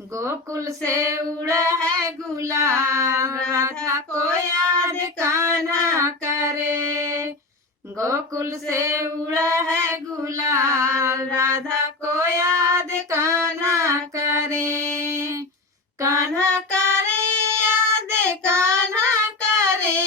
गोकुल से उड़ा है गुलाल, राधा को याद कान्हा करे। गोकुल से उड़ा है गुलाल, राधा को याद कान्हा करे। कान्हा करे याद, कान्हा करे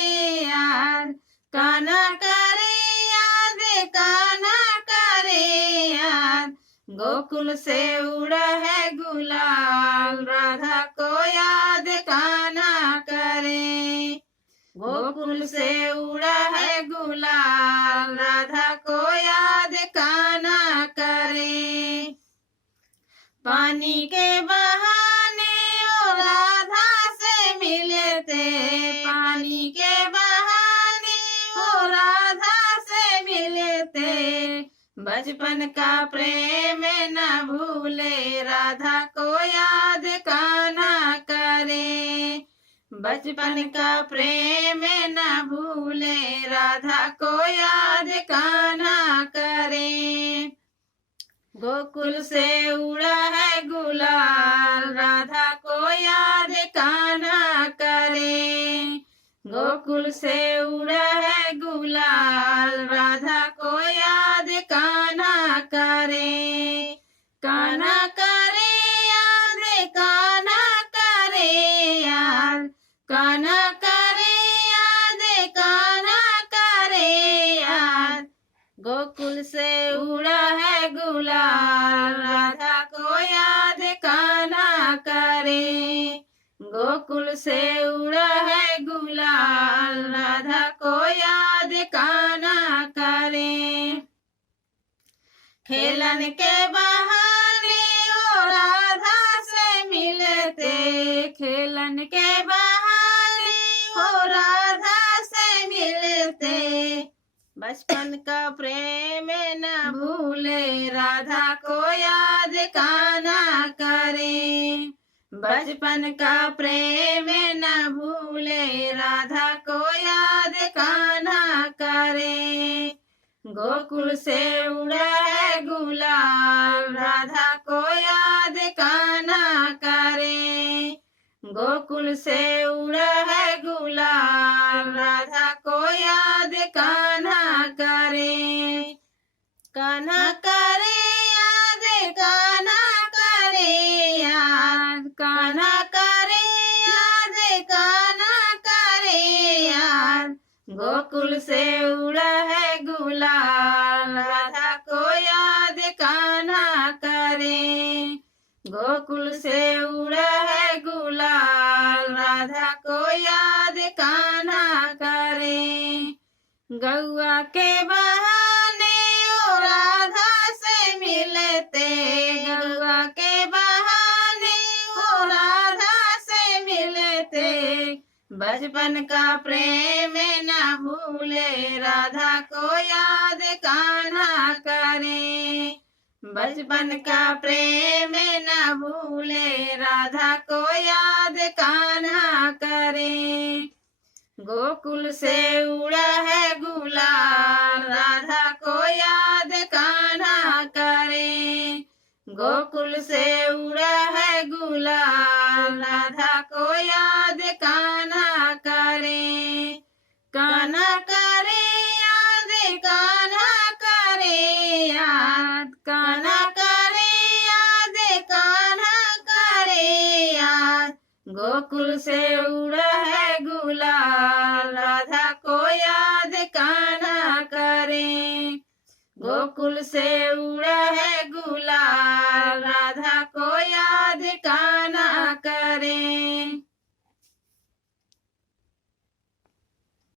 याद, कान्हा करे याद, कान्हा करे याद। गोकुल से उड़ा है गुलाल, राधा को याद कान्हा करे। गोकुल से उड़ा है गुलाल, राधा को याद कान्हा करे। पानी के बहाने ओ राधा से मिले थे, पानी के बहाने ओ राधा से मिले थे। बचपन का प्रेम न भूले, राधा को याद कान्हा करे। बचपन का प्रेम न भूले, राधा को याद कान्हा करे। गोकुल से उड़ा है गुलाल, राधा को याद कान्हा करे। गोकुल से उड़ा है गुलाल, राधा को याद कान्हा करे। कान्हा करे याद, कान्हा करे याद, कान्हा करे याद, कान्हा करे याद। गोकुल से उड़ा है गुलाल, राधा को याद कान्हा करे। गोकुल से उड़ा है गुलाल, राधा को याद कान्हा करे। खेलन के बहाने ओ राधा से मिले थे, खेलन के बहाने ओ राधा से मिले थे। बचपन का प्रेम न भूले, राधा को याद कान्हा करे। बचपन का प्रेम न भूले, राधा को याद कान्हा करे। गोकुल से उड़ा है गुलाल, राधा को याद कान्हा करे। गोकुल से उड़ा है गुलाल, राधा को याद कान्हा करे। कान्हा करे याद, कान्हा करे याद, कान्हा करे याद, कान्हा करे याद। गोकुल से उड़ा है गुलाल, राधा को याद कान्हा करे। गोकुल से उड़ा है गुलाल, राधा को याद कान्हा करे। गौआ के बहाने ओ राधा से मिले थे, गौआ के बहाने ओ राधा से मिले थे। बचपन का प्रेम न भूले, राधा को याद कान्हा करे। बचपन का प्रेम न भूले, राधा को याद कान्हा करे। गोकुल से उड़ा है गुलाल, राधा को याद कान्हा करे। गोकुल से उड़ा है गुलाल, राधा को याद कान्हा करे। कान्हा करे याद, कान्हा करे याद, कान्हा करे याद, कान्हा करे याद। गोकुल से उड़ा है गुलाल, राधा को याद कान्हा करे। गोकुल से उड़ा है गुलाल, राधा को याद कान्हा